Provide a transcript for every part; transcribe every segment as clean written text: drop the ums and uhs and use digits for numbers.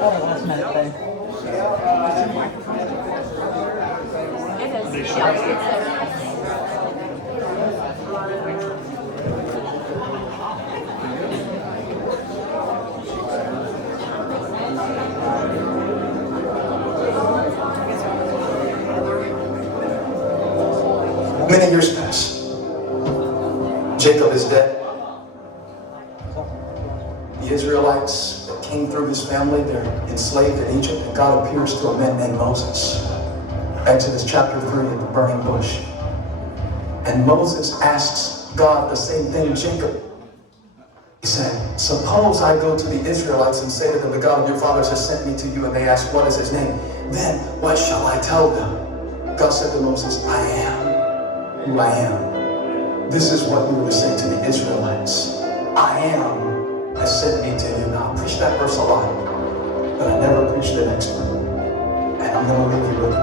last minute thing. It is. Yeah. Many years pass. Jacob is dead. The Israelites that came through his family, they're enslaved in Egypt, and God appears to a man named Moses. Exodus chapter 3 at the burning bush. And Moses asks God the same thing Jacob. He said, suppose I go to the Israelites and say to them, the God of your fathers has sent me to you, and they ask, what is his name? Then what shall I tell them? God said to Moses, I am who I am. This is what you were to say to the Israelites. I am has sent me to you. Now, I preach that verse a lot, but I never preach the next one. And I'm going to leave you with it.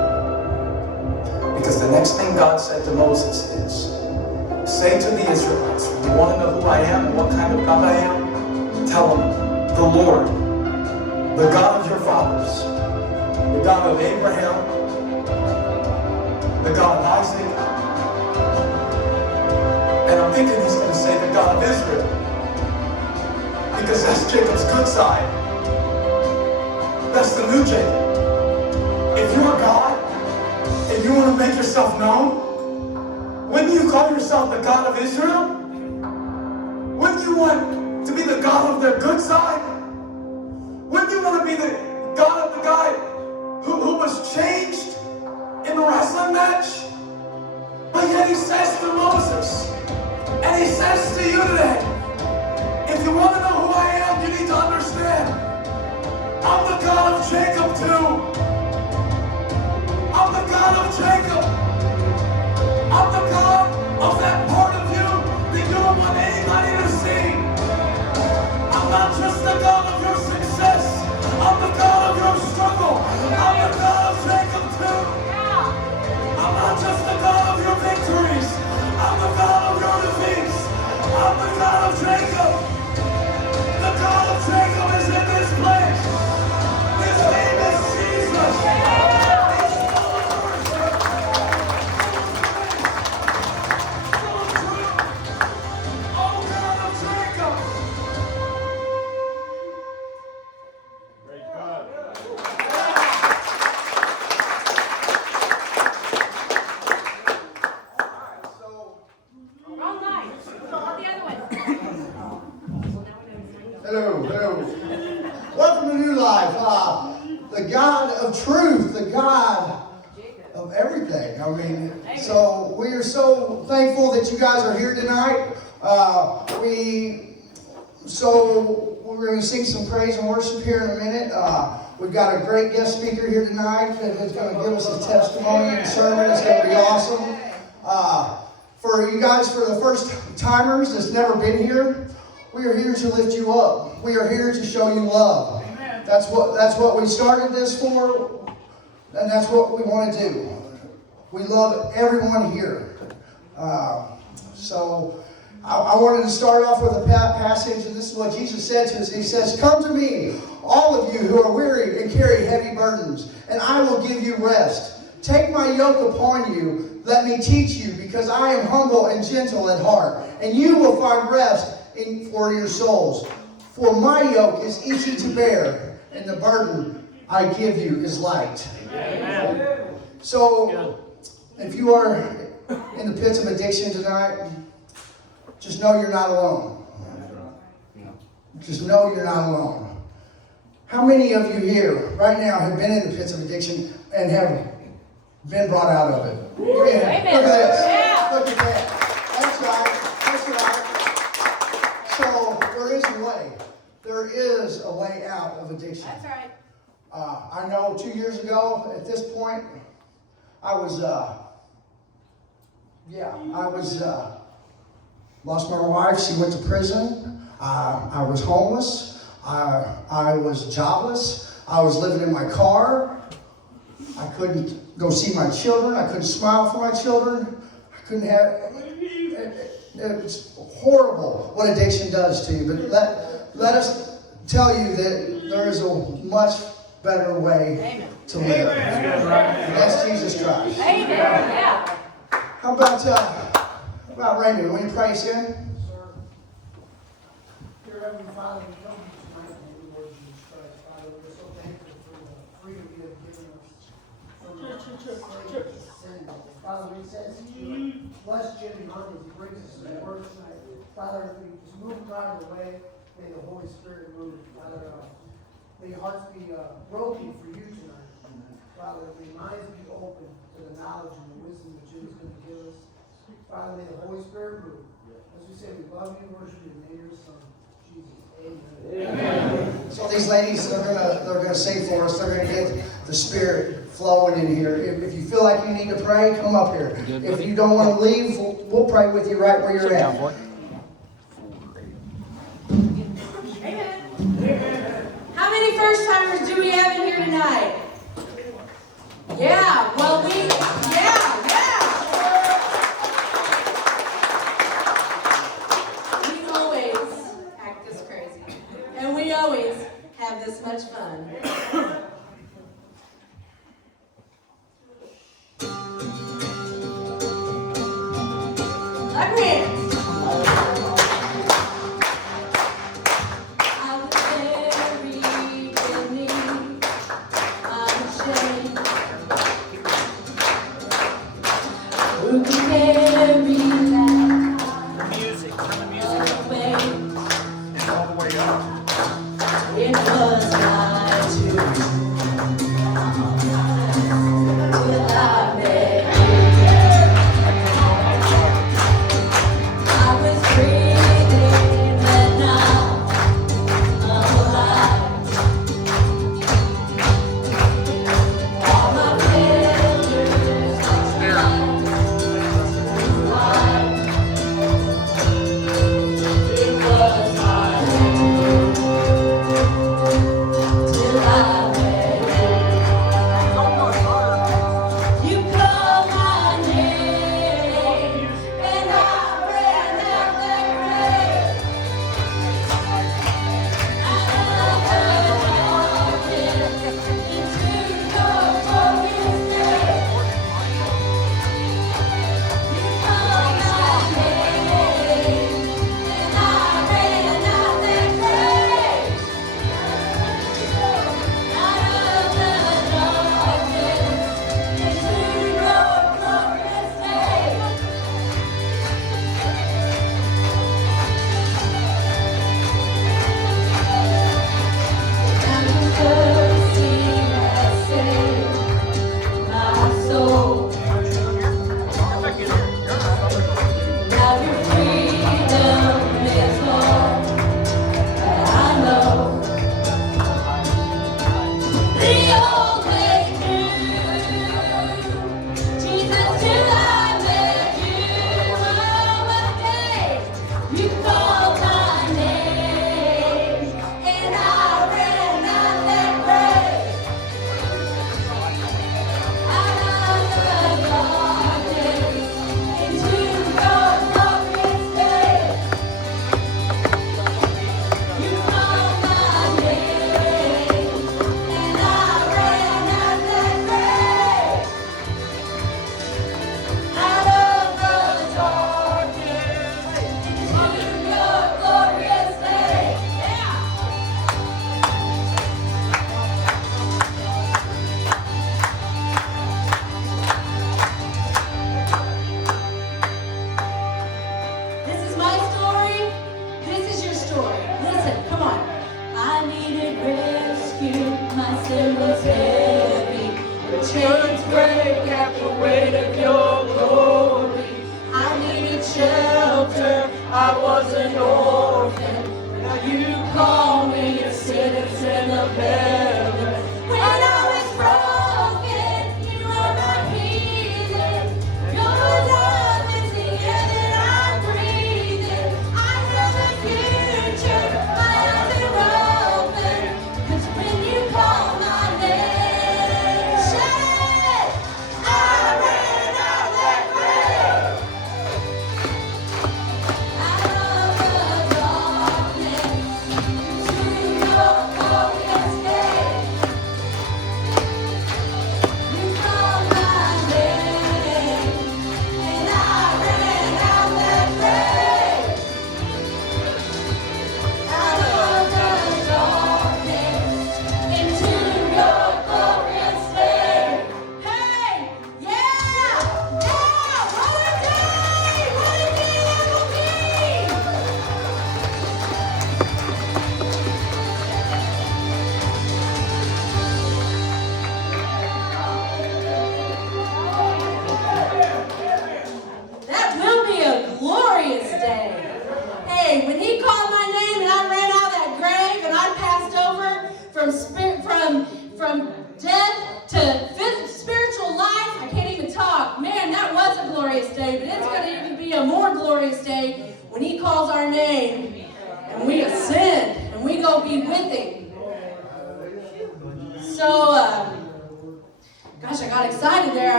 Because the next thing God said to Moses is, say to the Israelites, if you want to know who I am and what kind of God I am, tell them, the Lord, the God of your fathers, the God of Abraham, the God of Isaac, and I'm thinking he's going to say the God of Israel, because that's Jacob's good side. That's the new Jacob. If you're God, and you want to make yourself known, wouldn't you call yourself the God of Israel? Wouldn't you want to be the God of their good side? Wouldn't you want to be the God of the guy who was changed in the wrestling match? But yet he says to Moses, and he says to you today, if you want to know who I am, you need to understand, I'm the God of Jacob too. I'm the God of Jacob. I'm the God of that part of you that you don't want anybody to see. I'm not just the God of your success. I'm the God of your struggle. I'm the God of Jacob too. I'm not just the God of your victories. I'm the God of your defeats. I'm the God of Jacob. The God of Jacob is in this place. His name is Jesus. Welcome to New Life. The God of truth, the God of everything. I mean, so we are so thankful that you guys are here tonight. We're going to sing some praise and worship here in a minute. We've got a great guest speaker here tonight that is going to give us a testimony and sermon. It's going to be awesome. For you guys, for the first timers that's never been here, we are here to lift you up. We are here to show you love. Amen. That's what we started this for, and that's what we want to do. We love everyone here. So I wanted to start off with a passage, and this is what Jesus said to us. He says, come to me, all of you who are weary and carry heavy burdens, and I will give you rest. Take my yoke upon you. Let me teach you, because I am humble and gentle at heart, and you will find rest for your souls. For my yoke is easy to bear, and the burden I give you is light. Amen. So, if you are in the pits of addiction tonight, just know you're not alone. Just know you're not alone. How many of you here right now have been in the pits of addiction and have been brought out of it? Amen. Look at this. Yeah. Look at that. That's right. That's right. So there is a way. There is a way out of addiction. That's right. I know 2 years ago at this point, I was lost my wife. She went to prison. I was homeless. I was jobless. I was living in my car. I couldn't go see my children. I couldn't smile for my children. I couldn't have... It's horrible what addiction does to you. But let us tell you that there is a much better way to live. And that's Jesus Christ. Amen. Yeah. How about Raymond? Will you pray us in? Dear Heavenly Father, we come to you tonight in the Lord Jesus Christ. Father, we're so thankful for the freedom you have given us from sin. Father, we say, bless Jimmy Hunt as he brings us to work tonight. Father, as we just move out of the way, may the Holy Spirit move. Father, may hearts be broken for you tonight. Father, may minds be open to the knowledge and the wisdom that Jimmy's going to give us. Father, may the Holy Spirit move. As we say, we love you, worship you, in the name of your Son, Jesus. Amen. So these ladies, they're gonna sing for us. They're gonna get the Spirit flowing in here. If you feel like you need to pray, come up here. If you don't want to leave, we'll pray with you right where you're at. How many first timers do we have in here tonight? Yeah, well, yeah. We always act this crazy. And we always have this much fun. Clap your hands.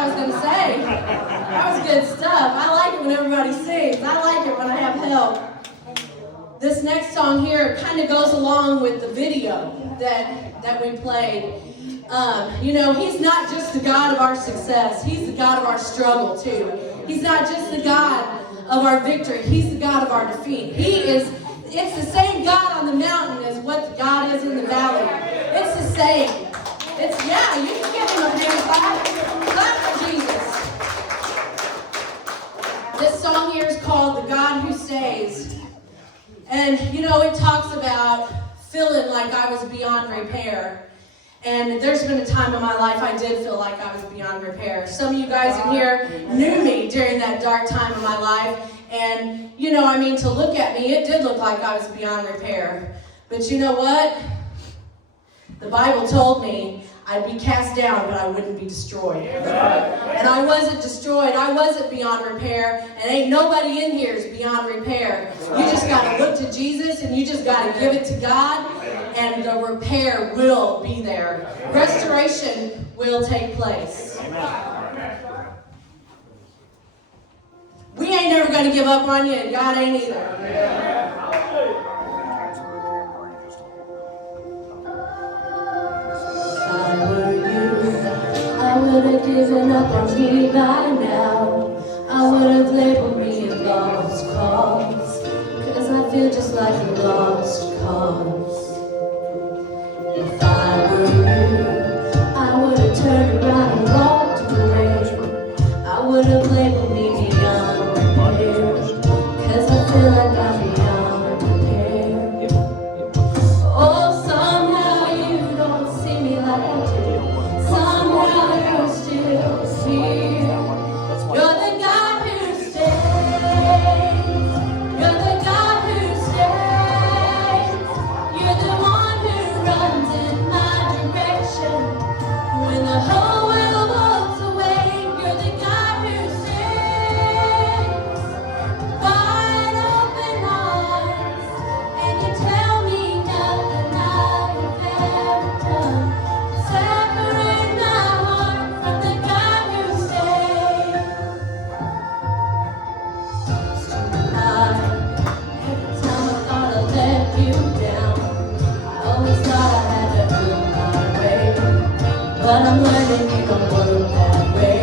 I was going to say. That was good stuff. I like it when everybody sings. I like it when I have help. This next song here kind of goes along with the video that we played. You know, he's not just the God of our success. He's the God of our struggle, too. He's not just the God of our victory. He's the God of our defeat. It's the same God on the mountain as what God is in the valley. It's the same. You can give him a hand clap. Clap for Jesus. This song here is called The God Who Stays. And, you know, it talks about feeling like I was beyond repair. And there's been a time in my life I did feel like I was beyond repair. Some of you guys in here knew me during that dark time in my life. And, you know, I mean, to look at me, it did look like I was beyond repair. But you know what? The Bible told me I'd be cast down, but I wouldn't be destroyed. And I wasn't destroyed. I wasn't beyond repair. And ain't nobody in here is beyond repair. You just got to look to Jesus, and you just got to give it to God, and the repair will be there. Restoration will take place. We ain't never going to give up on you, and God ain't either. I would have given up on me by now. I would have labeled me a lost cause, 'cause I feel just like a lost cause. If I were you, I would have turned around and walked away. I would have labeled me beyond repair, 'cause I feel like I'm beyond repair. Oh, somehow you don't see me like I do. Somehow you're still here. You're the God who stays. You're the God who stays. You're the one who runs in my direction. When the whole world walks away, you're the God who stays. Wide open eyes, and you tell me nothing I've ever done. Separate my heart from the God who stays. It's too high. Every time I thought I let you down, I always thought I had to earn my way. But I'm learning you don't work that way.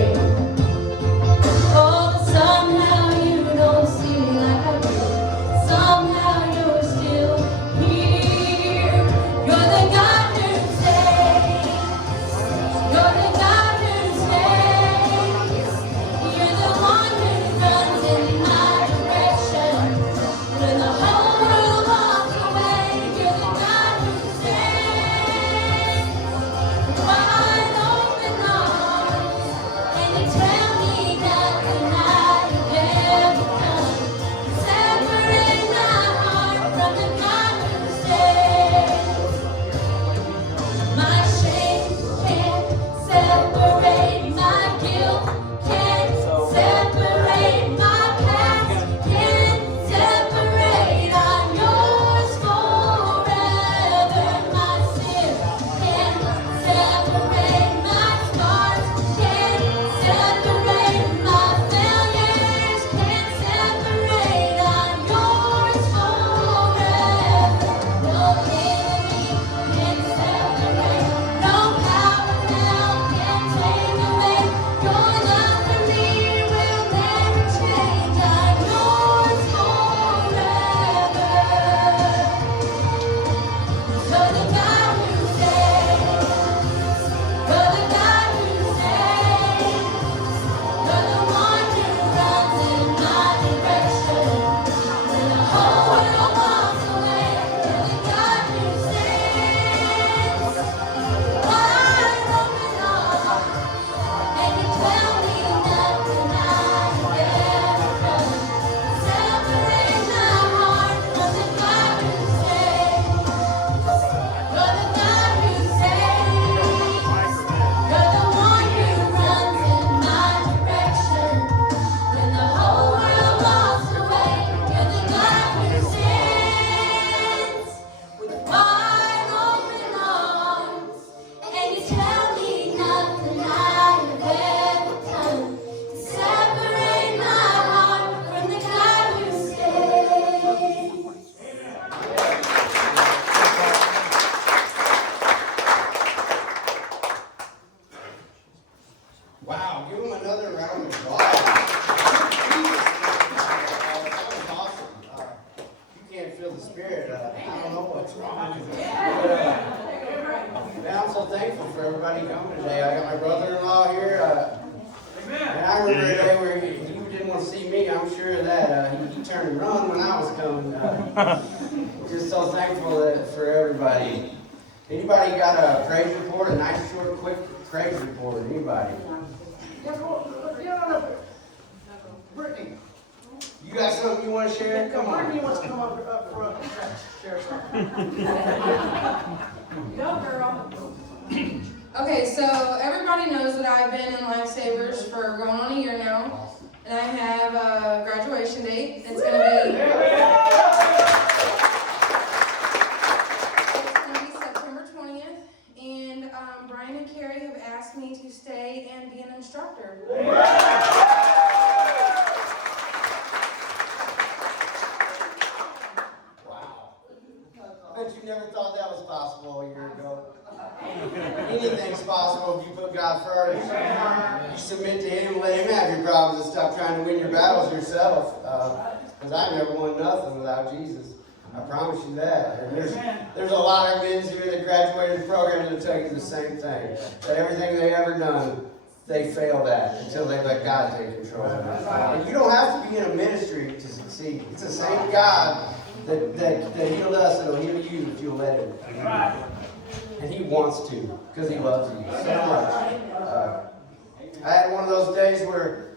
Oh, but somehow you don't see me like I do. Somehow you're still here. You're the God who stays. You're the God who stays. You're the one who runs in my direction. When the whole world walks away, you're the God who stays. Wide open feel the spirit. I don't know what's wrong. Man, I'm so thankful for everybody coming today. I got my brother-in-law here. And I remember a day where he didn't want to see me. I'm sure of that. He turned and run when I was coming. Just so thankful for everybody. Anybody got a praise report? A nice, short, quick praise report? Anybody? Brittany. You got something you want to share? Come on. Brittany wants to come up front and share something. Go, girl. Okay, so everybody knows that I've been in Lifesavers for going on a year now, and I have a graduation date. It's going to be September 20th, and Brian and Carrie have asked me to stay and be an instructor. I bet you never thought that was possible a year ago. Anything's possible if you put God first. You submit to Him, let Him have your problems, and stop trying to win your battles yourself. Because I never won nothing without Jesus. I promise you that. And there's a lot of men here that graduated the program that tell you the same thing. That everything they ever done, they failed at until they let God take control of it. And you don't have to be in a ministry to succeed. It's the same God that healed us, that'll heal you if you'll let Him. And He wants to, because He loves you so much. I had one of those days where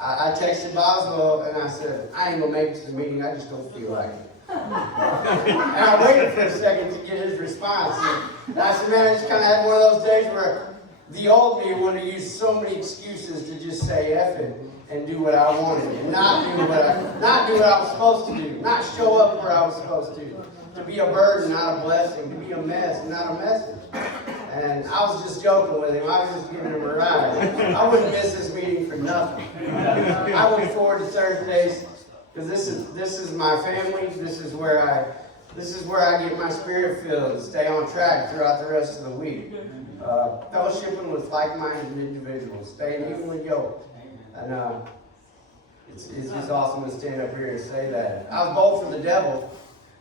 I texted Boswell and I said, I ain't going to make it to the meeting, I just don't feel like it. And I waited for a second to get his response. And I said, man, I just kind of had one of those days where the old me would have used so many excuses to just say F it and do what I wanted and not do what I was supposed to do, not show up where I was supposed to be a burden, not a blessing, to be a mess, not a message. And I was just joking with him. I was just giving him a ride. I wouldn't miss this meeting for nothing. I look forward to Thursdays because this is my family. This is where I get my spirit filled and stay on track throughout the rest of the week. Fellowshipping with like-minded individuals, staying evenly yoked. And it's just awesome to stand up here and say that. I was bold for the devil.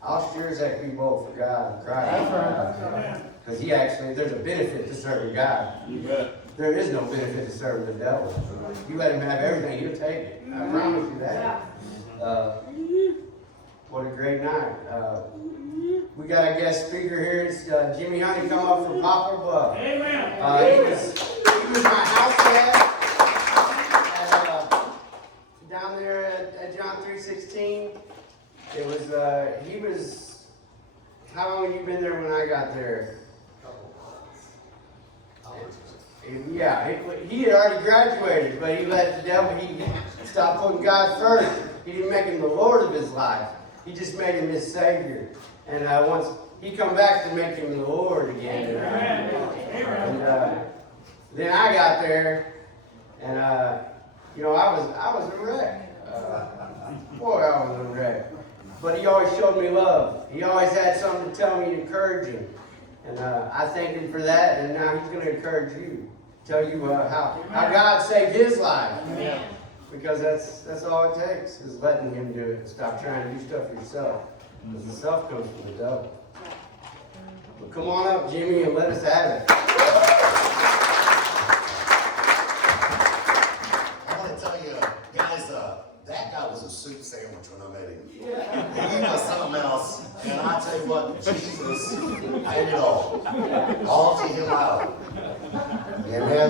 I'll sure as heck be bold for God and Christ. Because there's a benefit to serving God. There is no benefit to serving the devil. You let him have everything, he'll take it. I promise you that. What a great night. We got a guest speaker here. It's Jimmy Honey come up from Poplar Bluff. Amen. He was my house dad. Down there at John 3:16. It was, he was, how long have you been there when I got there? Yeah, he had already graduated, but he let the devil, he stopped putting God first. He didn't make him the Lord of his life. He just made him his Savior. And once he come back to make him the Lord again. And then I got there, and I was a wreck. Boy, I was a wreck. But he always showed me love. He always had something to tell me to encourage him. And I thank him for that, and now he's going to encourage you. Tell you how God saved his life. Amen. Because that's all it takes, is letting him do it. Stop trying to do stuff yourself. Because the self comes from the devil. But come on up, Jimmy, and let us have it. I want to tell you, guys, that guy was a soup sandwich when I met him. And he was something else. And I tell you what, Jesus paid it all to him out. Amen.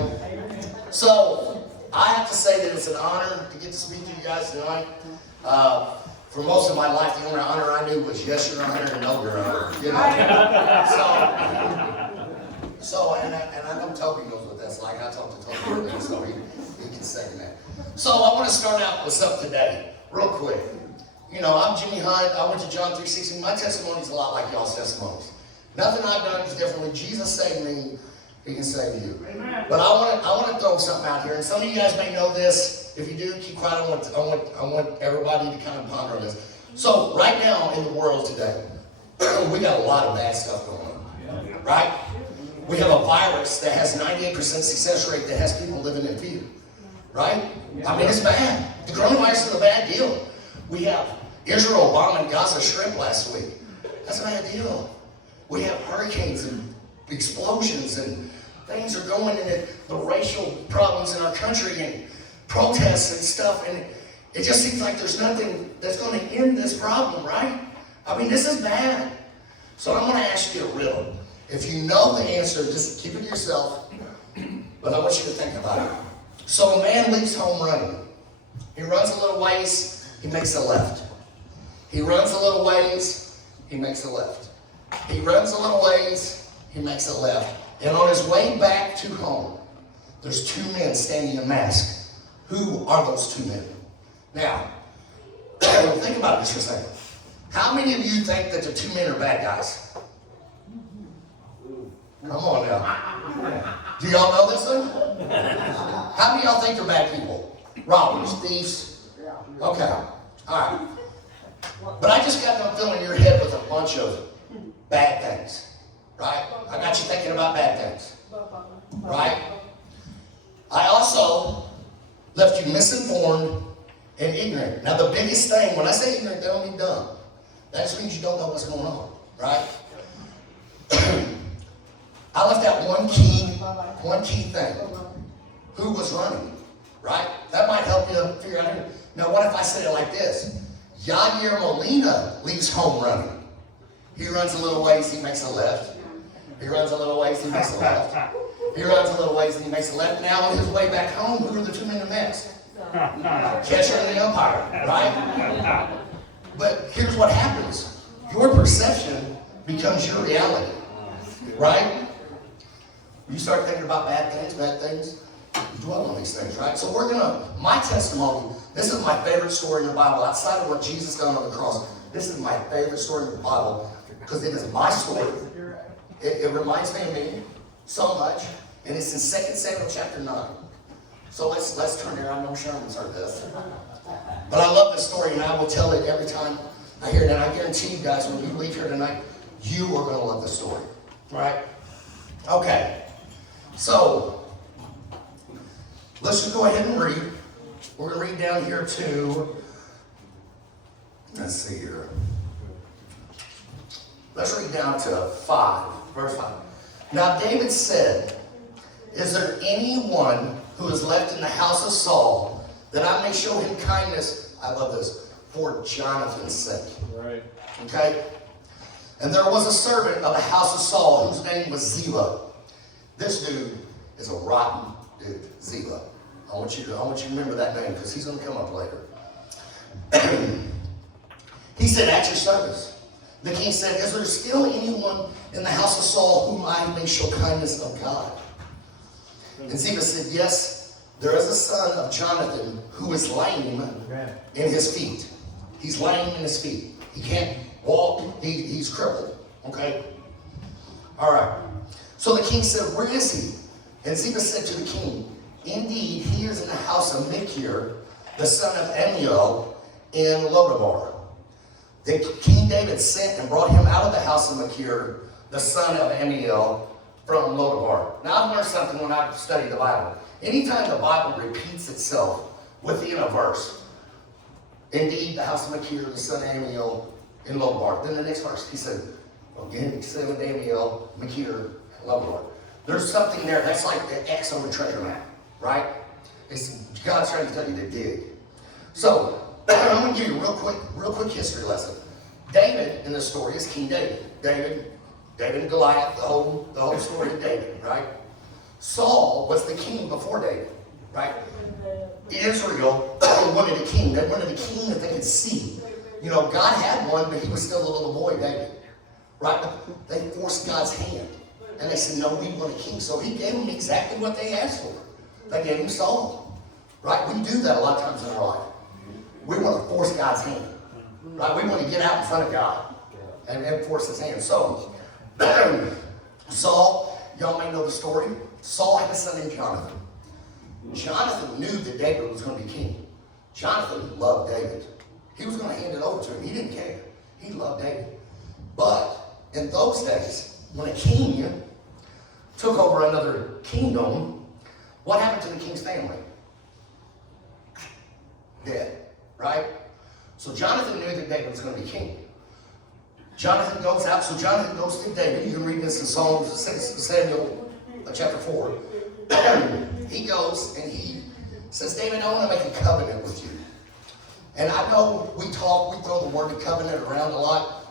So, I have to say that it's an honor to get to speak to you guys tonight. For most of my life, the only honor I knew was yes, your honor, and no, your honor. You know? And I know Toby knows what that's like. I talked to Toby earlier, so he can second that. So I want to start out with something today, real quick. You know, I'm Jimmy Hunt. I went to John 3:16. My testimony's a lot like y'all's testimonies. Nothing I've done is differently. Jesus saved me. He can save you. Amen. But I want to throw something out here, and some of you guys may know this. If you do, keep quiet. I want everybody to kind of ponder on this. So right now in the world today, we got a lot of bad stuff going on, right? We have a virus that has 98% success rate that has people living in fear, right? I mean, it's bad. The coronavirus is a bad deal. We have Israel bombing Gaza Strip last week. That's a bad deal. We have hurricanes and explosions and things are going in the racial problems in our country and protests and stuff. And it just seems like there's nothing that's going to end this problem, right? I mean, this is bad. So I'm going to ask you a riddle. If you know the answer, just keep it to yourself. But I want you to think about it. So a man leaves home running. He runs a little ways, he makes a left. He runs a little ways, he makes a left. He runs a little ways, he makes a left. And on his way back to home, there's two men standing in masks. Who are those two men? Now, think about this for a second. How many of you think that the two men are bad guys? Come on now. Do y'all know this one? How many of y'all think they're bad people? Robbers, thieves? Okay, all right. But I just got them filling your head with a bunch of bad things, right? I got you thinking about bad things, right? I also left you misinformed and ignorant. Now the biggest thing, when I say ignorant, that don't mean dumb. That just means you don't know what's going on, right? I left out one key thing. Who was running, right? That might help you figure out. Now what if I said it like this? Yadier Molina leaves home running. He runs a little ways, he makes a left. He runs a little ways, he makes a left. He runs a little ways and he makes a left. Now on his way back home, who are the two men in masks? Catcher and the umpire, right? But here's what happens. Your perception becomes your reality, right? You start thinking about bad things, you dwell on these things, right? So my testimony, this is my favorite story in the Bible, outside of what Jesus done on the cross. This is my favorite story in the Bible, because it is my story. It reminds me of me so much, and it's in 2 Samuel chapter 9. So let's turn there. I know Sherman's heard this. But I love this story, and I will tell it every time I hear it. And I guarantee you guys, when you leave here tonight, you are going to love the story, right? Okay. So, let's just go ahead and read. We're going to read down here to, let's see here. Let's read down to 5, verse 5. Now David said, is there anyone who is left in the house of Saul that I may show him kindness? I love this. For Jonathan's sake. Right. Okay? And there was a servant of the house of Saul whose name was Ziba. This dude is a rotten dude, Ziba. I want you to remember that name because he's going to come up later. He said, at your service. The king said, is there still anyone in the house of Saul whom I may show kindness of God? And Ziba said, yes, there is a son of Jonathan who is lame in his feet. He's lame in his feet. He can't walk. He's crippled. Okay? All right. So the king said, where is he? And Ziba said to the king, indeed, he is in the house of Machir, the son of Amiel, in Lodabar. Then King David sent and brought him out of the house of Machir, the son of Amiel, from Lodabar. Now I've learned something when I've studied the Bible. Anytime the Bible repeats itself within a verse, indeed, the house of Machir, the son of Amiel, in Lodabar. Then the next verse, he said, again, son of Amiel, Machir, Lodabar. There's something there. That's like the X on the treasure map, right? God's trying to tell you to dig. So, I'm going to give you a real quick history lesson. David in this story is King David. David and Goliath, the whole story of David, right? Saul was the king before David, right? Israel wanted a king. They wanted a king that they could see. You know, God had one, but he was still a little boy, David, right? They forced God's hand. And they said, no, we want a king. So he gave them exactly what they asked for. They gave him Saul, right? We do that a lot of times in our life. We want to force God's hand, right? We want to get out in front of God and force his hand. So, Saul, y'all may know the story. Saul had a son named Jonathan. Jonathan knew that David was going to be king. Jonathan loved David. He was going to hand it over to him. He didn't care. He loved David. But in those days, when a king took over another kingdom, what happened to the king's family? Dead, right? So Jonathan knew that David was going to be king. Jonathan goes out, so Jonathan goes to David. You can read this in Samuel chapter 4. He goes and he says, David, I want to make a covenant with you. And I know we throw the word covenant around a lot,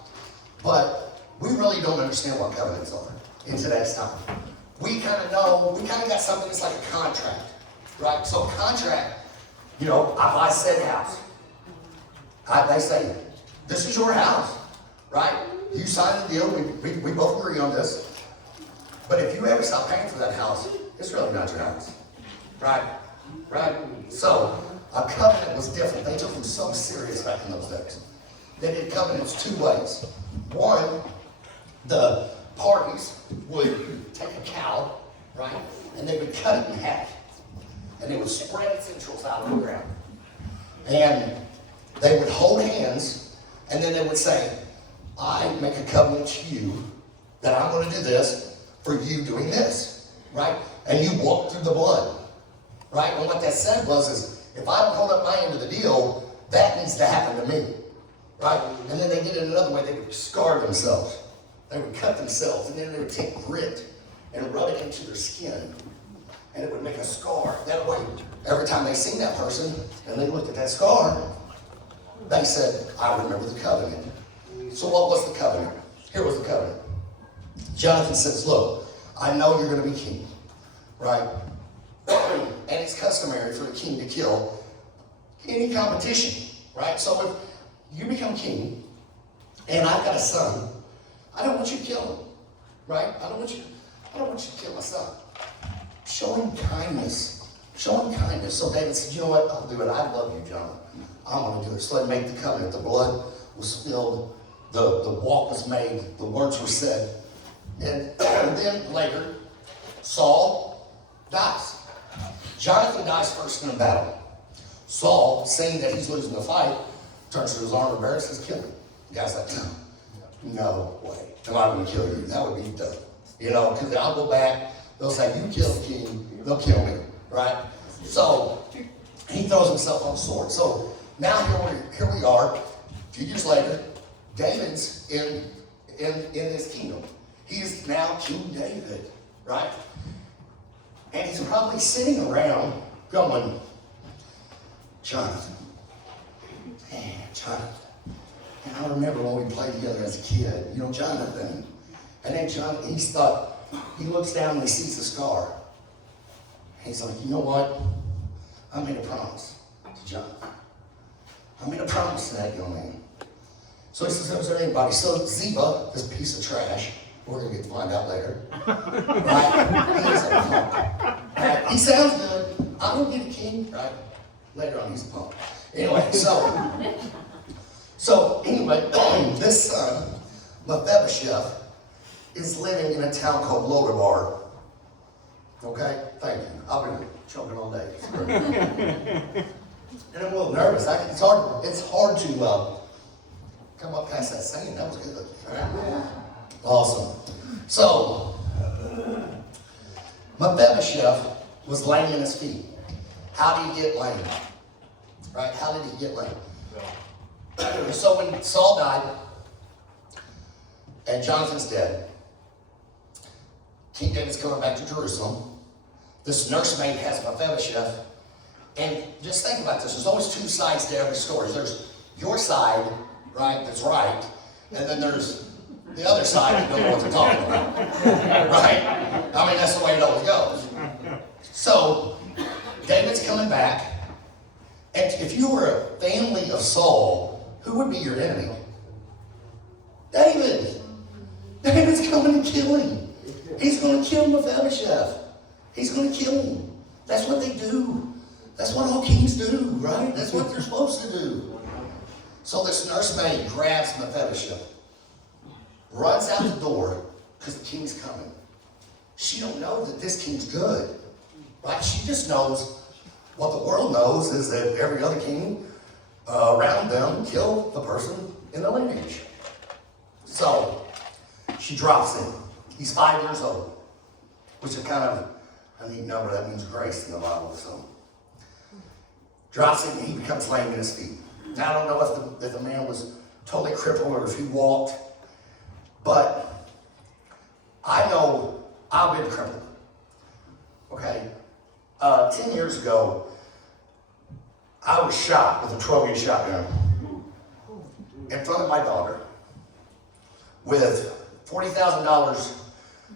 but we really don't understand what covenants are in today's time. We kind of got something that's like a contract, right? So a contract, if I said house, they say, this is your house, right? You sign the deal, we both agree on this. But if you ever stop paying for that house, it's really not your house, right? Right? So a covenant was different. They took them so serious back in those days. They did covenants two ways. One, the parties would take a cow, right? And they would cut it in half. And they would spread its entrails out on the ground. And they would hold hands, and then they would say, I make a covenant to you that I'm going to do this for you doing this, right? And you walk through the blood, right? And what that said is, if I don't hold up my end of the deal, that needs to happen to me, right? And then they did it another way. They would scar themselves. They would cut themselves, and then they would take grit and rub it into their skin, and it would make a scar. That way, every time they seen that person and they looked at that scar, they said, I remember the covenant. So what was the covenant? Here was the covenant. Jonathan says, look, I know you're going to be king, right? And it's customary for the king to kill any competition, right? So if you become king and I've got a son, I don't want you to kill him, right? I don't want you to kill my son. Show him kindness. Show him kindness. So David said, you know what? I'll do it. I love you, John. I want to do it. So they make the covenant. The blood was spilled. The walk was made. The words were said. And then later, Saul dies. Jonathan dies first in a battle. Saul, seeing that he's losing the fight, turns to his armor bearer and says, kill him. The guy's like, no way. Am I going to kill you? That would be dumb. Because I'll go back. They'll say, you killed the king. They'll kill me, right? So he throws himself on the sword. So now here we are. A few years later, David's in his kingdom. He is now King David, right? And he's probably sitting around going, Jonathan. Man, Jonathan. And I remember when we played together as a kid, Jonathan. And then he looks down and he sees the scar. And he's like, you know what? I made a promise to Jonathan. I made a promise to that young man. So he says, is there anybody? So Ziba, this piece of trash, we're going to get to find out later. Right? He's a punk. Right? He sounds good. I'm going to be the king. Right? Later on, he's a punk. Anyway, so anyway, this son, Mephibosheth, is living in a town called Lodabar. Okay? Thank you. I've been choking all day. And I'm a little nervous. It's hard to come up past that saying. That was good. Right? Awesome. So, Mephibosheth was lame in his feet. How did he get lame? Right? How did he get lame? So when Saul died and Jonathan's dead, King David's coming back to Jerusalem. This nursemaid has Mephibosheth. And just think about this. There's always two sides to every story. There's your side, right, that's right. And then there's the other side that don't know what they're talking about. Right? I mean, that's the way it always goes. So, David's coming back. And if you were a family of Saul, who would be your enemy? David. David's coming to kill him. He's going to kill Mephibosheth. He's going to kill him. That's what they do. That's what all kings do, right? That's what they're supposed to do. So this nursemaid grabs Mephibosheth, runs out the door because the king's coming. She don't know that this king's good, right? She just knows what the world knows is that every other king around them killed the person in the lineage. So she drops him. He's 5 years old, which is kind of a neat number. That means grace in the Bible. So drops him and he becomes lame in his feet. Now, I don't know if the man was totally crippled or if he walked, but I know I've been crippled. Okay? 10 years ago, I was shot with a 12-gauge shotgun in front of my daughter with $40,000,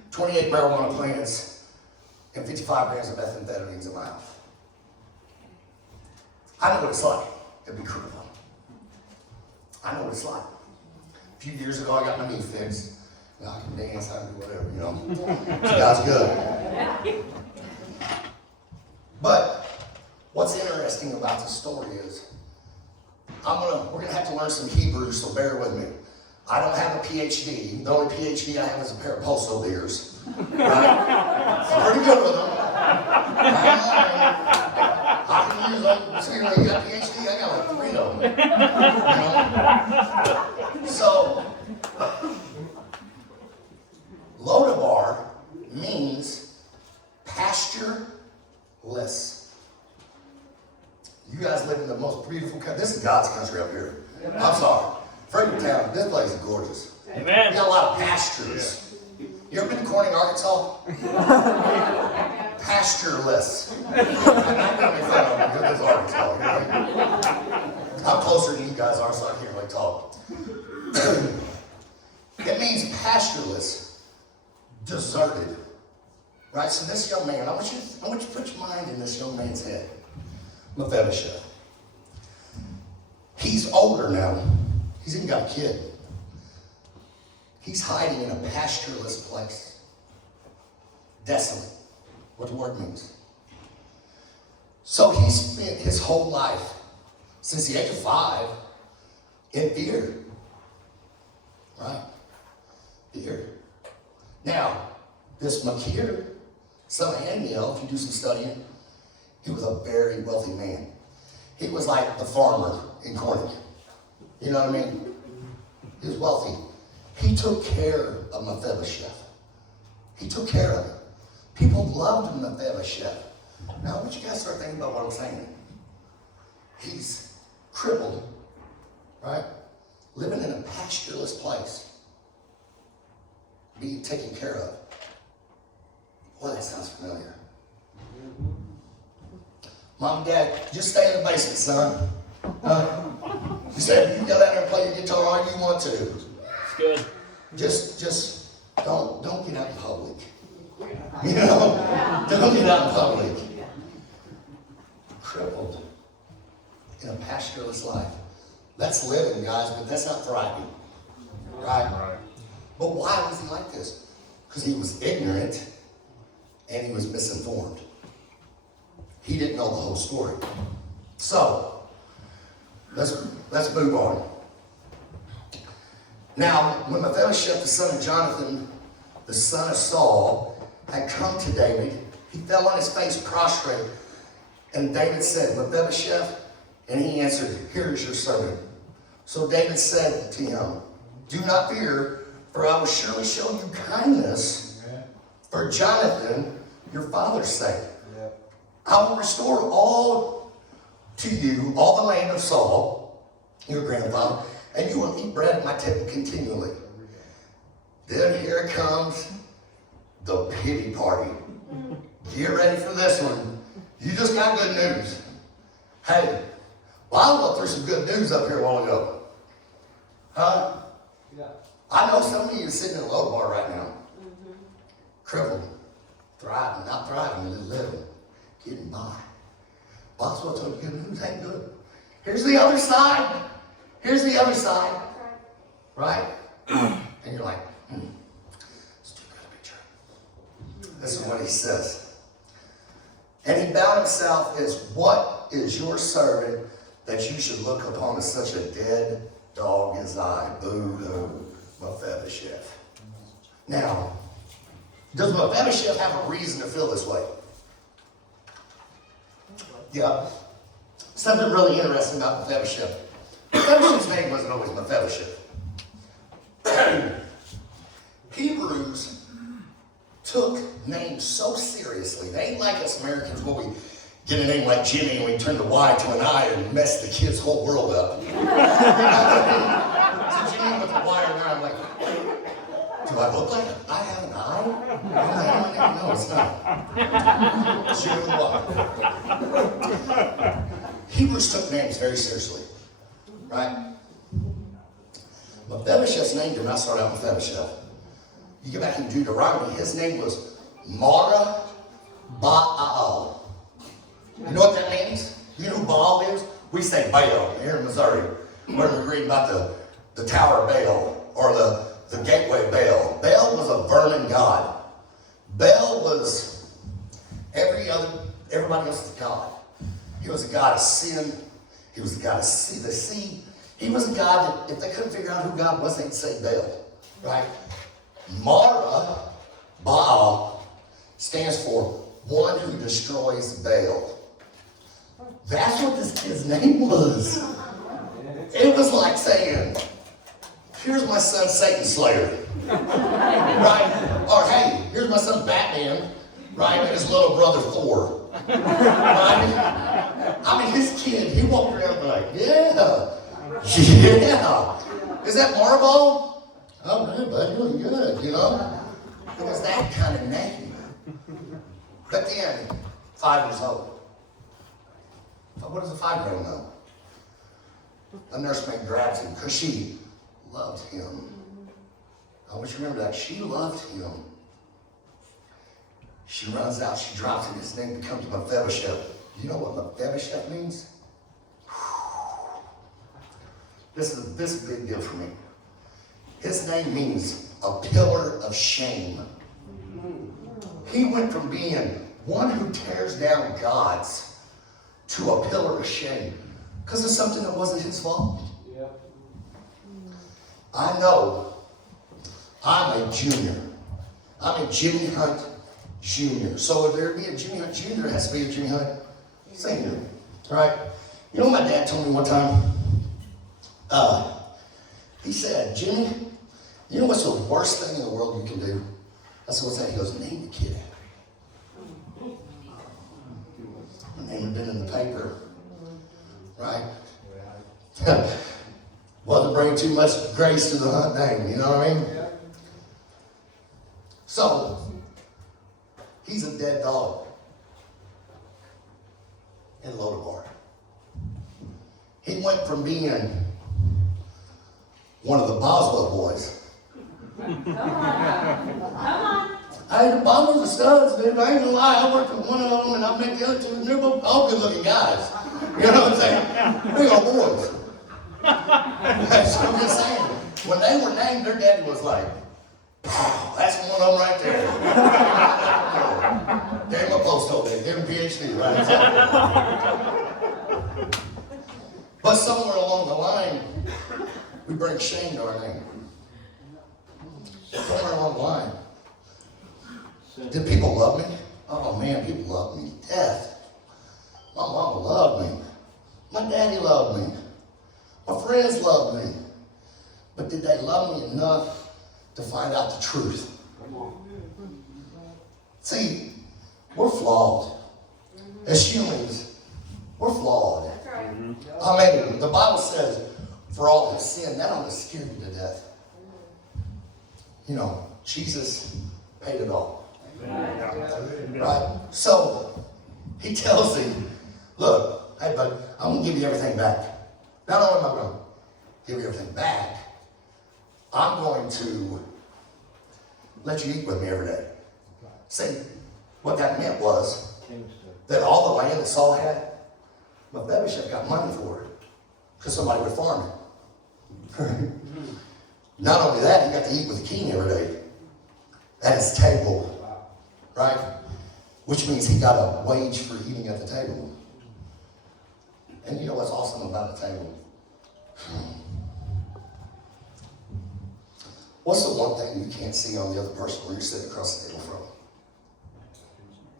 28 marijuana plants, and 55 grams of methamphetamines in my house. I know what it's like to be crippled. I know what it's like. A few years ago, I got my knee fixed. Now I can dance, I can do whatever, you know. God's good. But what's interesting about the story is, we're gonna have to learn some Hebrew, so bear with me. I don't have a PhD. The only PhD I have is a pair of Pulso beers. Right? I'm pretty good with them. I can use them. So you know, you got a PhD, I got like 3 of them. You know? So, Lodabar means pastureless. You guys live in the most beautiful country. This is God's country up here. I'm sorry. Fredericktown, this place is gorgeous. Amen. We got a lot of pastures. You ever been to Corning, Arkansas? Pastureless. I'm not going to make fun of them because it's Arkansas. Right? I'm closer than you guys are, so I can't really talk. It means pastureless, deserted. Right? So this young man, I want you to put your mind in this young man's head. Mephibosheth. He's older now. He's even got a kid. He's hiding in a pastureless place. Desolate. What the word means. So he spent his whole life, since the age of 5, in fear. Right? Fear. Now, this Machir, son of Amiel, if you do some studying, he was a very wealthy man. He was like the farmer in Corning. You know what I mean? He was wealthy. He took care of Mephibosheth. He took care of him. People loved Mephibosheth. Now, I want you guys to start thinking about what I'm saying. He's crippled, right? Living in a pastureless place. Being taken care of. Boy, that sounds familiar. Mom and Dad, just stay in the basement, son. You said you can go down there and play your guitar all you want to. It's good. Just don't get out in public. You know? Don't get out in public. Crippled in a pastureless life. That's living, guys, but that's not thriving. Right? But why was he like this? Because he was ignorant and he was misinformed. He didn't know the whole story. So, let's move on. Now, when Mephibosheth, the son of Jonathan, the son of Saul, had come to David, he fell on his face prostrate. And David said, Mephibosheth, and he answered, here is your servant. So David said to him, do not fear, for I will surely show you kindness for Jonathan, your father's sake. I will restore all to you, all the land of Saul, your grandfather, and you will eat bread at my table continually. Then here comes the pity party. Get ready for this one. You just got good news. Hey, well, I went through some good news up here a while ago. Huh? Yeah. I know some of you are sitting in a low bar right now. Crippled. Thriving, not thriving, just living. Getting by. Boss, what's up? Good news ain't good. Here's the other side. Here's the other side. Right? And you're like, it's too good to be true. This is what he says. And he bowed himself as, what is your servant that you should look upon as such a dead dog as I? Boo-hoo, Mephibosheth. Now, does Mephibosheth have a reason to feel this way? Yeah. Something really interesting about Mephibosheth. Mephibosheth's name wasn't always Mephibosheth. Hebrews took names so seriously. They ain't like us Americans where we get a name like Jimmy and we turn the Y to an I and mess the kid's whole world up. So Jimmy with the Y and I, I'm like, do I look like I have an eye? No, it's not. It's Jimmy with a Y. Hebrews took names very seriously, right? Mephibosheth's name did not start out Mephibosheth. You get back in Deuteronomy, his name was Mara Baal. You know what that means? You know who Baal is? We say Baal here in Missouri. When we read about the Tower of Baal or the Gateway of Baal. Baal was a vermin god. Baal was everybody else's god. He was a god of sin. He was a god of the sea. He was a god that if they couldn't figure out who God was, they'd say Baal, right? Mara Baal stands for one who destroys Baal. That's what this kid's name was. It was like saying, here's my son Satan Slayer, right? Or hey, here's my son Batman, right? And his little brother Thor, right? I mean, his kid, he walked around like, yeah. Is that Marble? Oh, good, buddy, doing good, you know? It was that kind of name. But then, 5 years old. What does a 5-year-old know? A nursemaid grabs him because she loved him. I want you to remember that. She loved him. She runs out, she drops him, his name becomes Mephibosheth. You know what Mephibosheth means? This is a big deal for me. His name means a pillar of shame. He went from being one who tears down gods to a pillar of shame because of something that wasn't his fault. I know I'm a junior. I'm a Jimmy Hunt Jr. So if there be a Jimmy Hunt Jr., there has to be a Jimmy Hunt Senior, right? You know what my dad told me one time? He said, Jimmy, you know what's the worst thing in the world you can do? I said, what's that? He goes, name the kid. My name had been in the paper, right? Wasn't bringing too much grace to the Hunt name, you know what I mean? So, he's a dead dog in Lodabar. He went from being one of the Boswell boys. Come on. Hey, the Boswells are studs, dude. I ain't gonna lie. I worked with one of them and I met the other two, and they're both all good looking guys. You know what I'm saying? Big old boys. So I'm just saying, when they were named, their daddy was like, pow, that's one of them right there. Gave him a postdoc, gave him a PhD, right? But somewhere along the line, we bring shame to our name. Somewhere along the line. Did people love me? Oh man, people loved me to death. My mama loved me. My daddy loved me. My friends loved me. But did they love me enough to find out the truth? See, we're flawed. As humans, we're flawed. I mean, the Bible says, for all have sinned, that ought to scare you to death. You know, Jesus paid it all. Right? So, he tells him, look, hey, bud, I'm going to give you everything back. Not only am I going to give you everything back, I'm going to let you eat with me every day. See, what that meant was that all the land that Saul had, Mephibosheth got money for it because somebody would farm it. Not only that, he got to eat with the king every day at his table, right? Which means he got a wage for eating at the table. And you know what's awesome about the table? What's the one thing you can't see on the other person when you're sitting across the table from?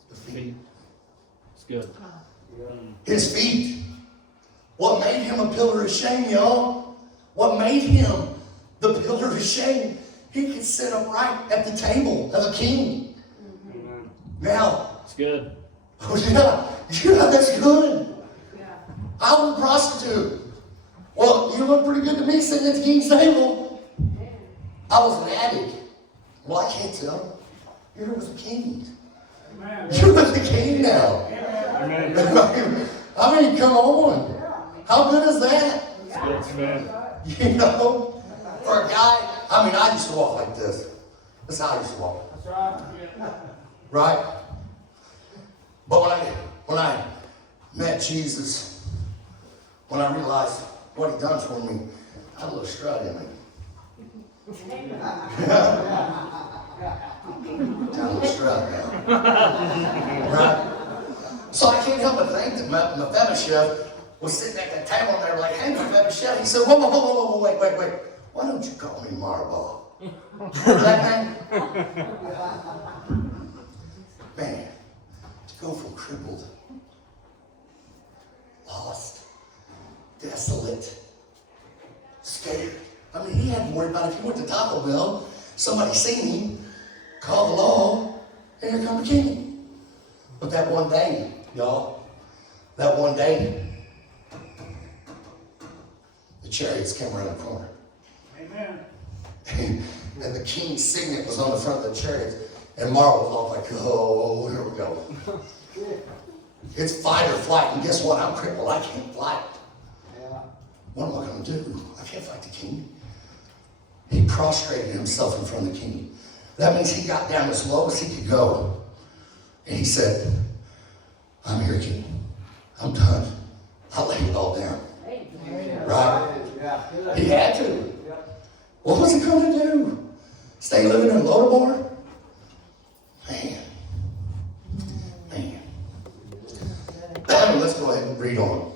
The feet. It's good. His feet. What made him a pillar of shame, y'all? What made him the pillar of shame? He could sit upright at the table of a king. Now, It's good. oh yeah, Yeah, that's good. I was a prostitute. Well, you look pretty good to me sitting at the king's table. I was an addict. Well, I can't tell. Here was a king. You're with the king now. I mean, come on. How good is that? You know, for a guy, I mean, I used to walk like this. That's how I used to walk. Right? But when I met Jesus, when I realized what he done for me, I had a little strut in me. Got a little strut now. Right? So I can't help but think that Mephibosheth was sitting at that table and they were like, hey, Mephibosheth. He said, whoa, wait. Why don't you call me Marba? Remember that name? Man, to go from crippled, lost, desolate, scared. I mean, he hadn't worried about if he went to Taco Bell, somebody seen him, called the law, and here come the king. But that one day, y'all, that one day, the chariots came around the corner. Amen. And the king's signet was on the front of the chariots. And Marvel was all like, oh, here we go. It's fight or flight. And guess what? I'm crippled. I can't fight. What am I going to do? I can't fight the king. He prostrated himself in front of the king. That means he got down as low as he could go. And he said, I'm here, king. I'm done. I'll lay it all down. Right? He had to. What was he going to do? Stay living in Lodabar? Man. Let's go ahead and read on.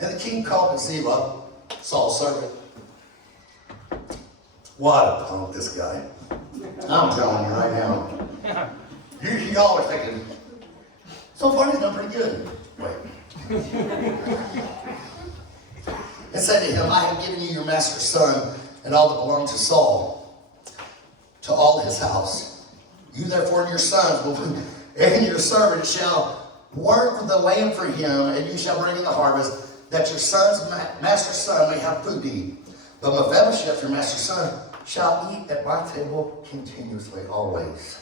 And the king called to Ziba, Saul's servant. What a punk, this guy. I'm telling you right now. Y'all are thinking, so far he's done pretty good. Wait. And said to him, I have given you your master's son and all that belonged to Saul, to all his house. You therefore and your sons and your servants shall work the land for him, and you shall bring in the harvest, that your son's master's son may have food to eat. But Mephibosheth, your master's son, shall eat at my table continuously, always.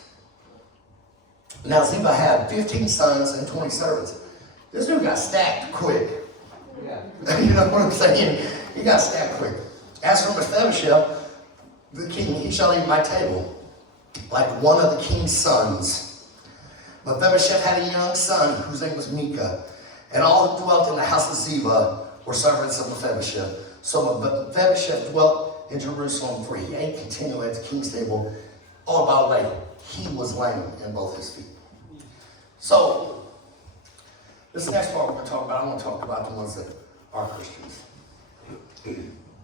Now Ziba had 15 sons and 20 servants. This dude got stacked quick. You know what I'm saying? He got stacked quick. As for Mephibosheth, the king, he shall eat at my table, like one of the king's sons. Mephibosheth had a young son whose name was Micah, and all who dwelt in the house of Ziba were servants of Mephibosheth. So Mephibosheth dwelt in Jerusalem, for he ate continually at the king's table. Oh, by the way, he was lame in both his feet. So, this next part we're going to talk about, I want to talk about the ones that are Christians.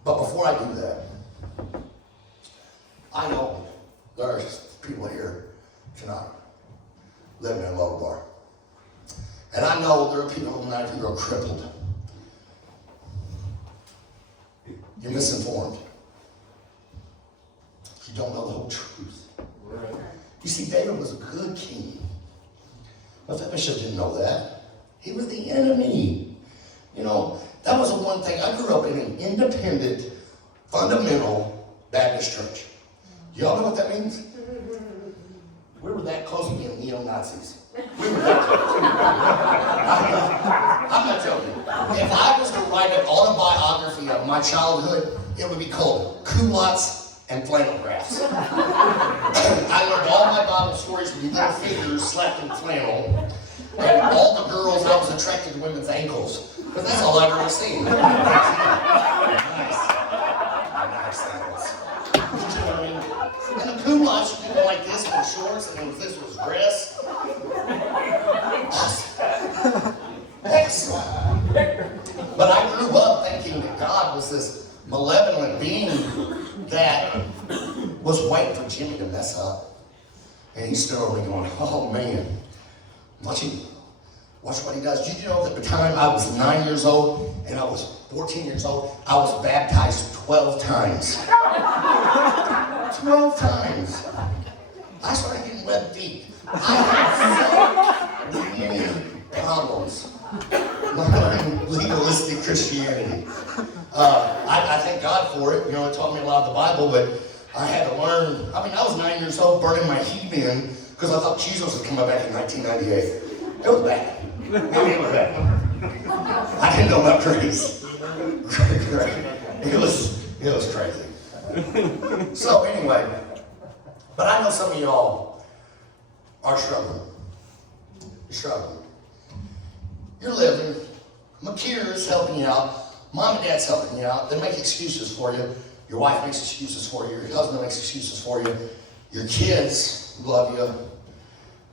But before I do that, I know there's people here tonight living in Lodabar. And I know there are people tonight who are crippled. You're misinformed. You don't know the whole truth. Right. You see, David was a good king. Mephibosheth didn't know that. He was the enemy. You know, that was the one thing. I grew up in an independent, fundamental Baptist church. Y'all know what that means? We were that close to being neo-Nazis. We were that close. I'm not joking. If I was to write an autobiography of my childhood, it would be called Culottes and Flannel Graphs. I learned all my Bible stories with little figures slapped in flannel. And all the girls, I was attracted to women's ankles. But that's all I've ever seen. Nice. Nice ankles. You know what I mean? And the culottes, you go like this with shorts, and this was dress. Excellent. But I grew up thinking that God was this malevolent being that was waiting for Jimmy to mess up. And he's still only going, oh man, watch what he does. Did you know that the time I was 9 years old and I was 14 years old, I was baptized 12 times. 12 times. I started getting wet feet. I had so many the Bible, but I had to learn. I mean, I was 9 years old burning my heat in because I thought Jesus was coming back in 1998. It was bad. I mean, it was bad. I didn't know about grace. It was crazy. So anyway, but I know some of y'all are struggling. You're struggling. You're living. Makir is helping you out. Mom and Dad's helping you out. They make excuses for you. Your wife makes excuses for you. Your husband makes excuses for you. Your kids love you.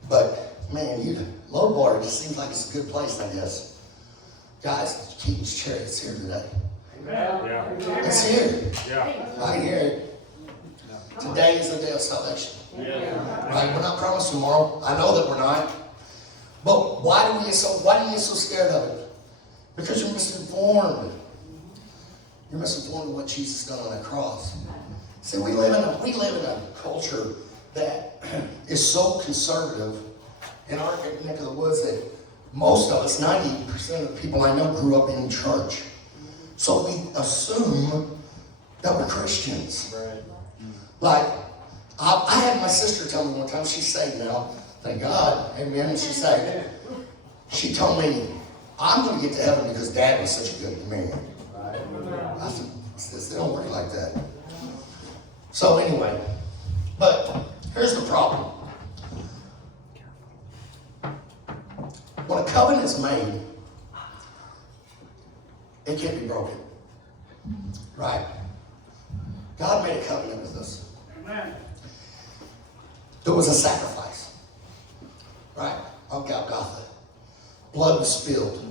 But man, Low Bar just seems like it's a good place, I guess. Guys, Keaton's Chariot's here today. Yeah. It's here. Yeah. I hear it. Today is the day of salvation. Yeah. Right? We're not promised tomorrow. I know that we're not. But why do you get so scared of it? Because you're misinformed. You're misinformed of what Jesus done on that cross. See, we live in a culture that is so conservative in our neck of the woods that most of us, 90% of the people I know, grew up in church. So we assume that we're Christians. Right. Like, I had my sister tell me one time, she's saved now, thank God, amen, and she's saved. She told me, I'm going to get to heaven because Dad was such a good man. I said, it don't work like that. So anyway, but here's the problem. When a covenant is made, it can't be broken. Right? God made a covenant with us. Amen. There was a sacrifice. Right? On Golgotha. Blood was spilled.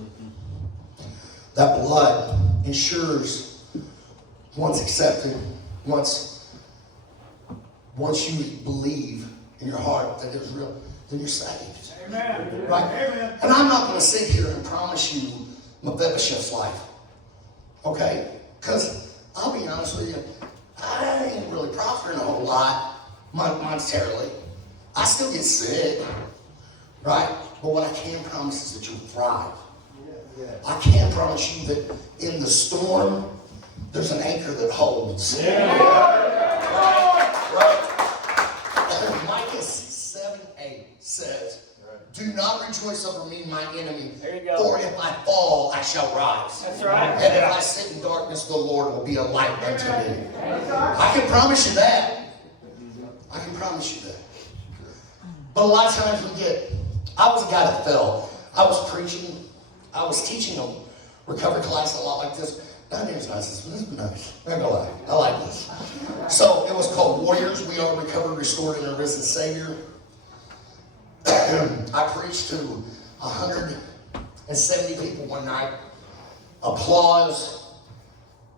That blood ensures once accepted, once you believe in your heart that it was real, then you're saved. Amen. Right? Amen. And I'm not going to sit here and promise you Mephibosheth's life. Okay? Because I'll be honest with you, I ain't really prospering a whole lot monetarily. I still get sick. Right? But what I can promise is that you'll thrive. I can promise you that in the storm, there's an anchor that holds. Right? Micah 7:8 says, do not rejoice over me, my enemy, for if I fall, I shall rise. That's right. And if I sit in darkness, the Lord will be a light unto me. I can promise you that. I can promise you that. But a lot of times I was a guy that fell. I was preaching. I was teaching a recovery class a lot like this. Not near as nice as this, but nice. I'm not gonna lie. I like this. So it was called Warriors. We are recovered, restored, and a risen Savior. I preached to 170 people one night. Applause.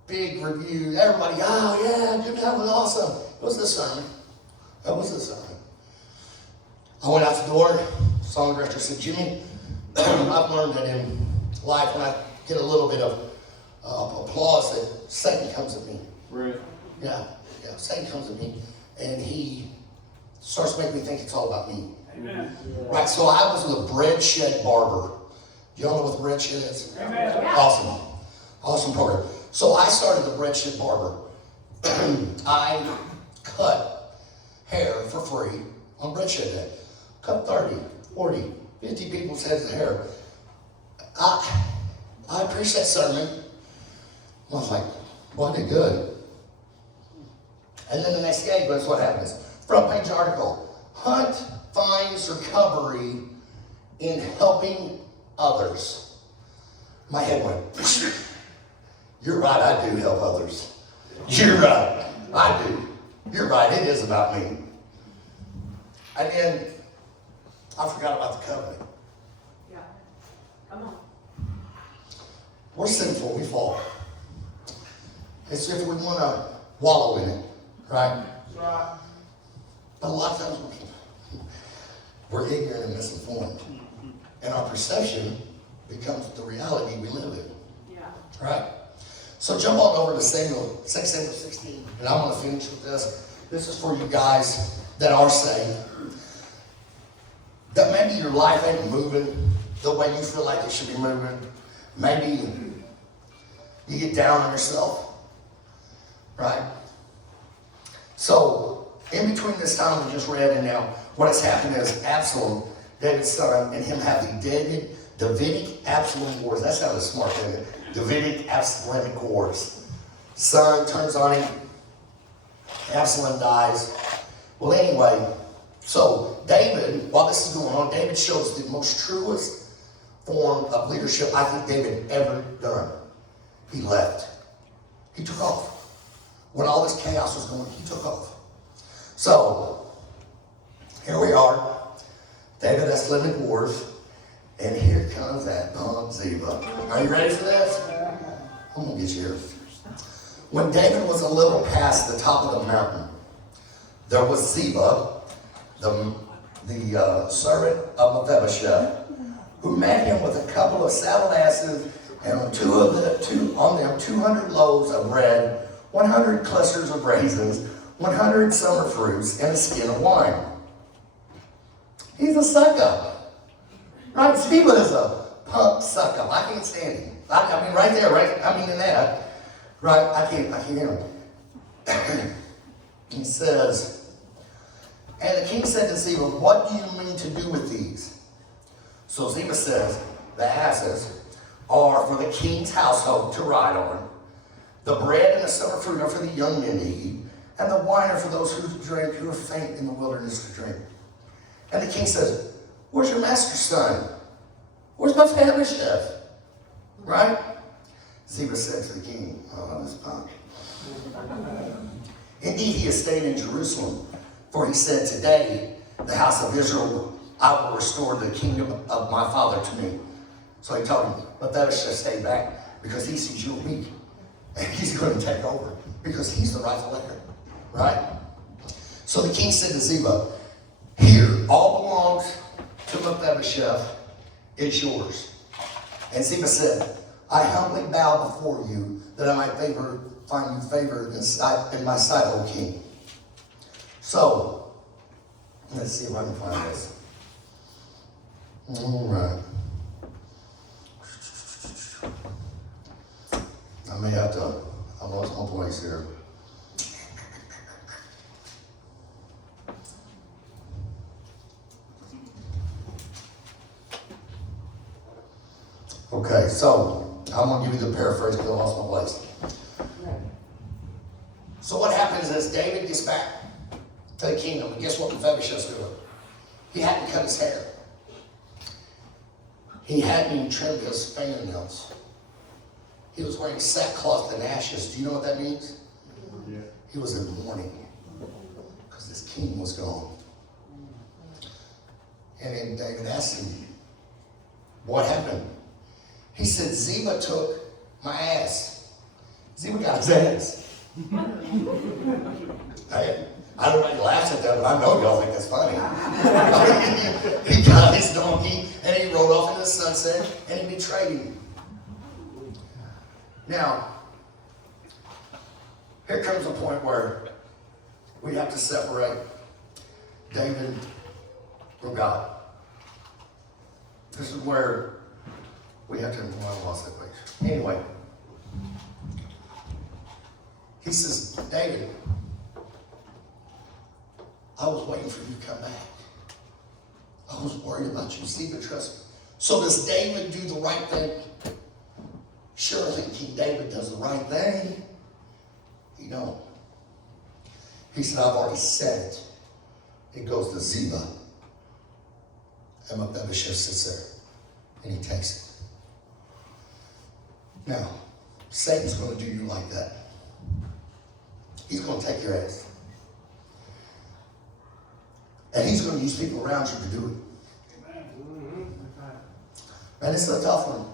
Big review. Everybody, oh yeah, dude, that was awesome. It was this sermon. That was this sermon. I went out the door. Song director said, Jimmy, I've learned that in life when I get a little bit of applause that Satan comes at me. Right. Yeah, Satan comes at me and he starts making me think it's all about me. Amen. Right, so I was with a bread shed barber. Do y'all know what the bread shed is? Amen. Awesome program. So I started the bread shed barber. I cut hair for free on bread shed day. Cut 30, 40, 50 people's heads of hair. I preached that sermon. I was like, well, I did good. And then the next day, guess what happens? Front page article. Hunt finds recovery in helping others. My head went, you're right, I do help others. You're right, I do. You're right, it is about me. And then I forgot about the covenant. Yeah. Come on. We're sinful, we fall. It's if we want to wallow in it, right? But a lot of times we're ignorant and misinformed. And our perception becomes the reality we live in. Yeah. Right? So jump on over to 2 Samuel 16. And I'm going to finish with this. This is for you guys that are saved. That maybe your life ain't moving the way you feel like it should be moving. Maybe you get down on yourself. Right? between this time we just read and now, what has happened is Absalom, David's son, and him have the Davidic Absalom wars. That sounded smart, didn't it? Davidic Absalomic wars. Son turns on him. Absalom dies. Well, anyway, so David, while this is going on, David shows the most truest form of leadership I think David ever done. He left. He took off. When all this chaos was going on, he took off. So, here we are. David has lived in wars. And here comes that punk Ziba. Are you ready for this? I'm going to get you here. When David was a little past the top of the mountain, there was Ziba, the servant of Mephibosheth, who met him with a couple of saddled asses, and on them 200 loaves of bread, 100 clusters of raisins, 100 summer fruits, and a skin of wine. He's a sucker. Right? Ziba is a punk sucker. I can't stand him. I mean, right there, right? I mean, in that, right? I can't hear him. He says, and the king said to Ziba, what do you mean to do with these? So Ziba says, the asses are for the king's household to ride on. The bread and the summer fruit are for the young men to eat, and the wine are for those who are faint in the wilderness to drink. And the king says, where's your master's son? Where's Mephibosheth? Right? Ziba said to the king, oh, this punk. Indeed, he has stayed in Jerusalem, for he said, today, the house of Israel, I will restore the kingdom of my father to me. So he told him, Mephibosheth stay back because he sees you're weak. And he's going to take over because he's the rightful heir. Right? So the king said to Ziba, here, all belongs to Mephibosheth, it's yours. And Ziba said, I humbly bow before you that I might find you favor in my sight, O king. So, let's see if I can find this. All right. I may have to, I lost my place here. Okay, so I'm going to give you the paraphrase because I lost my place. So what happens is David gets back to the kingdom. And guess what Mephibosheth's doing? He hadn't cut his hair. He hadn't trimmed his fingernails. He was wearing sackcloth and ashes. Do you know what that means? Yeah. He was in mourning because his king was gone. And then David asked him, what happened? He said, Ziba took my ass. Ziba got his ass. I don't know why you laugh at that, but I know y'all think that's funny. He got his donkey and he rode off into the sunset and he betrayed him. Now, here comes a point where we have to separate David from God. This is where we have to, well, I lost that place. Anyway, he says, David, I was waiting for you to come back. I was worried about you. Ziba, trust me. So does David do the right thing? Surely King David does the right thing. You know. He said, I've already said it. It goes to Ziba. And Mephibosheth sits there. And he takes it. Now, Satan's going to do you like that. He's going to take your ass. And he's going to use people around you to do it. And it's a tough one.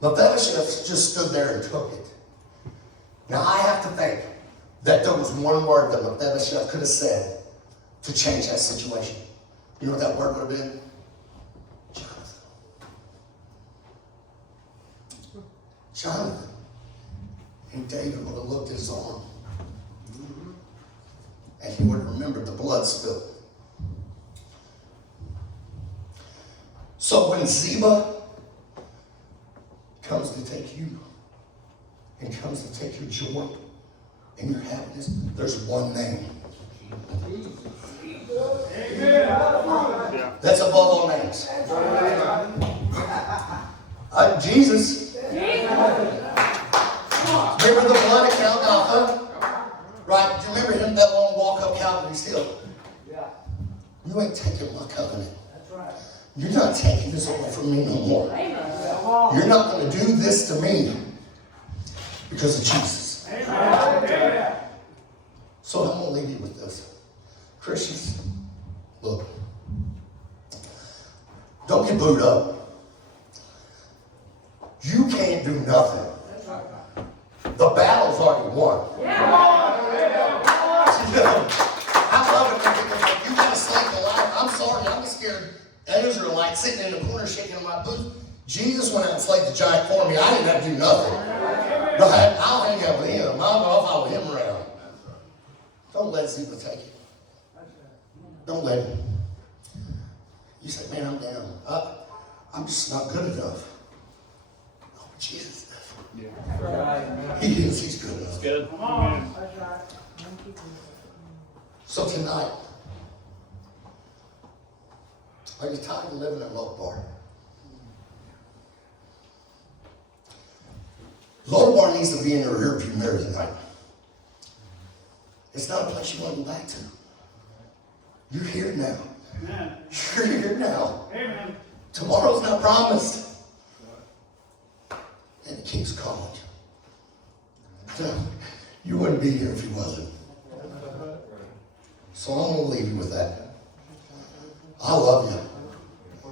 Mephibosheth just stood there and took it. Now I have to think that there was one word that Mephibosheth could have said to change that situation. You know what that word would have been? Jonathan. Jonathan. And David would have looked at his arm. And he would have remembered the blood spill. So when Ziba comes to take you and comes to take your joy and your happiness, there's one name. That's above all names. Jesus. Remember the blood at Golgotha? Right? Do you remember him that long walk up Calvary's Hill? You ain't taking my covenant. You're not taking this away from me no more. You're not going to do this to me because of Jesus. So I'm going to leave you with this. Christians, look. Don't get booed up. You can't do nothing. The battle's already won. I love it because you got to slay Goliath. I'm sorry, I'm scared. That Israelite sitting in the corner shaking my boots. Jesus went out and slayed the giant for me. I didn't have to do nothing. I'll hang out with him. I'll follow him around. Don't let Ziba take it. Don't let him. You say, man, I'm down. I'm just not good enough. Oh, Jesus is. Yeah. He is. He's good enough. Good. So tonight, are you tired of living at Low Bar? Low Bar needs to be in your rearview mirror tonight. It's not a place you want to go back to. You're here now. Amen. You're here now. Amen. Tomorrow's not promised. And the King's calling you. You wouldn't be here if he wasn't. So I'm going to leave you with that. I love you.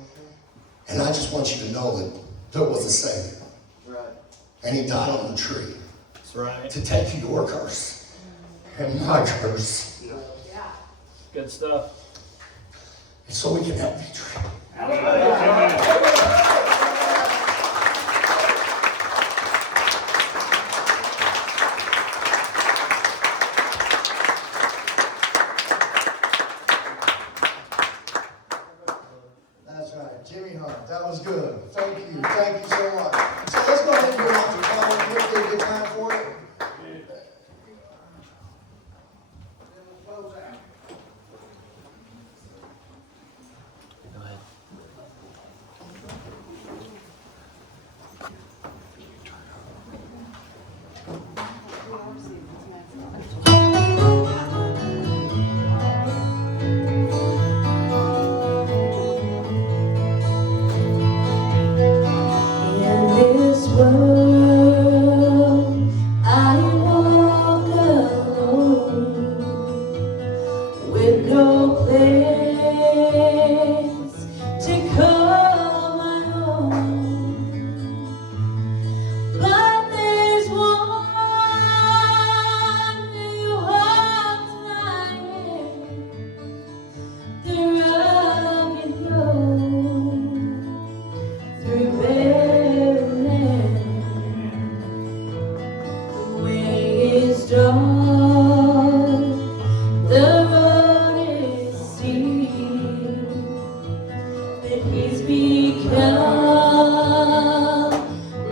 And I just want you to know that there was a Savior. And he died on the tree. That's right. To take your curse and my curse. Good stuff. And so we can have victory. That's right. Jimmy Hunt. That was good. Thank you. Thank you so much. So let's go ahead and go out to call. We'll take a good time for it. In this world, I walk alone, with no place to call my own. But there's one who holds my hand, the rugged road through barren land. The way is dark, the road is steep, but he's become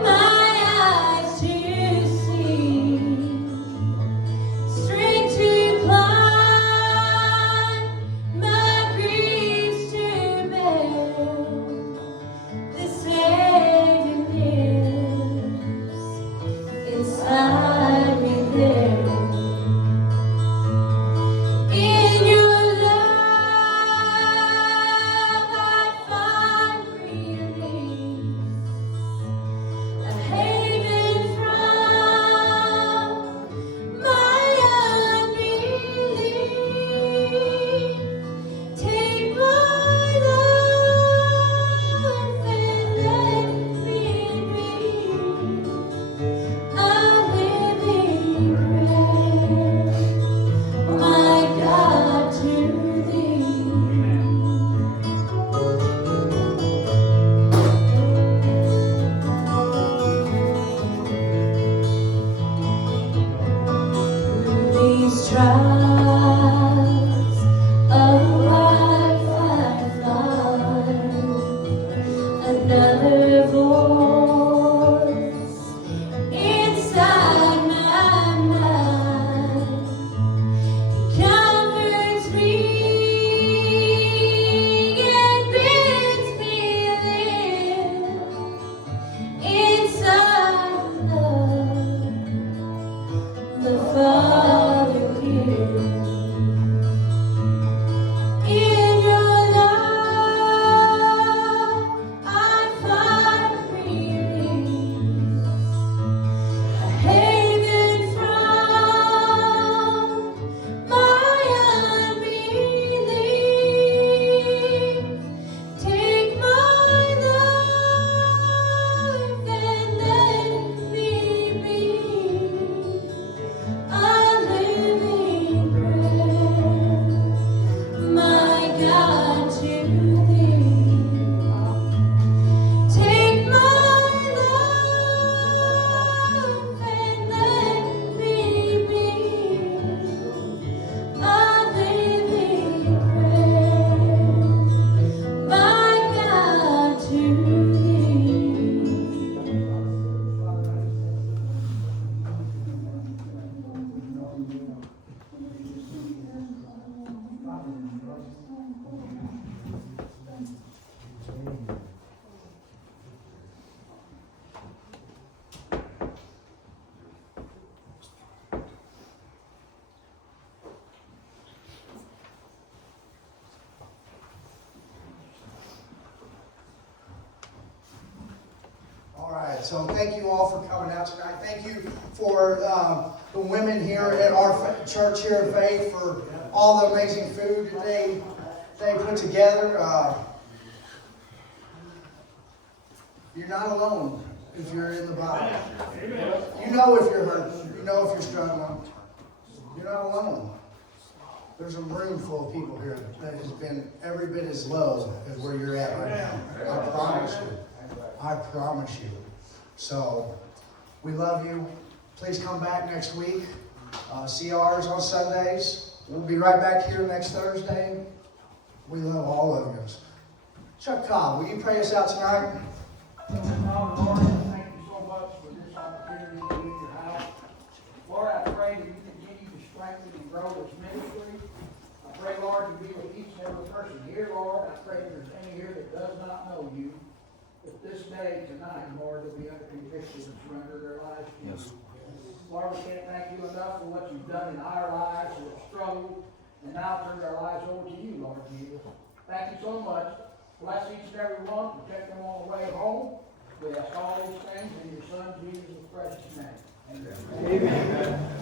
my eyes to see, strength to climb, my griefs to bear. The Savior lives inside me there. In your love I find relief, a haven from my unbelief. Take my life and let me be a living prayer, my God, to thee. These trials of life I find another voice inside my mind. So thank you all for coming out tonight. Thank you for the women here at our church here at Faith for all the amazing food that they put together. You're not alone if you're in the body. You know if you're hurting. You know if you're struggling. You're not alone. There's a room full of people here that has been every bit as low as where you're at right now. I promise you. I promise you. So, we love you. Please come back next week. CRs on Sundays. We'll be right back here next Thursday. We love all of you. Chuck Cobb, will you pray us out tonight? Father, Lord, thank you so much for this opportunity to be in your house. Lord, I pray that you continue to strengthen and grow this ministry. I pray, Lord, to be with each and every person here, Lord. I pray if there's any here that does not know you, that this day, tonight, Lord, they'll be under conviction and surrender their lives to you. Lord, we can't thank you enough for what you've done in our lives, who have struggled, and now turn our lives over to you, Lord Jesus. Thank you so much. Bless each and every one. Protect them on the way home. We ask all these things in your Son, Jesus' precious name. Amen. Amen.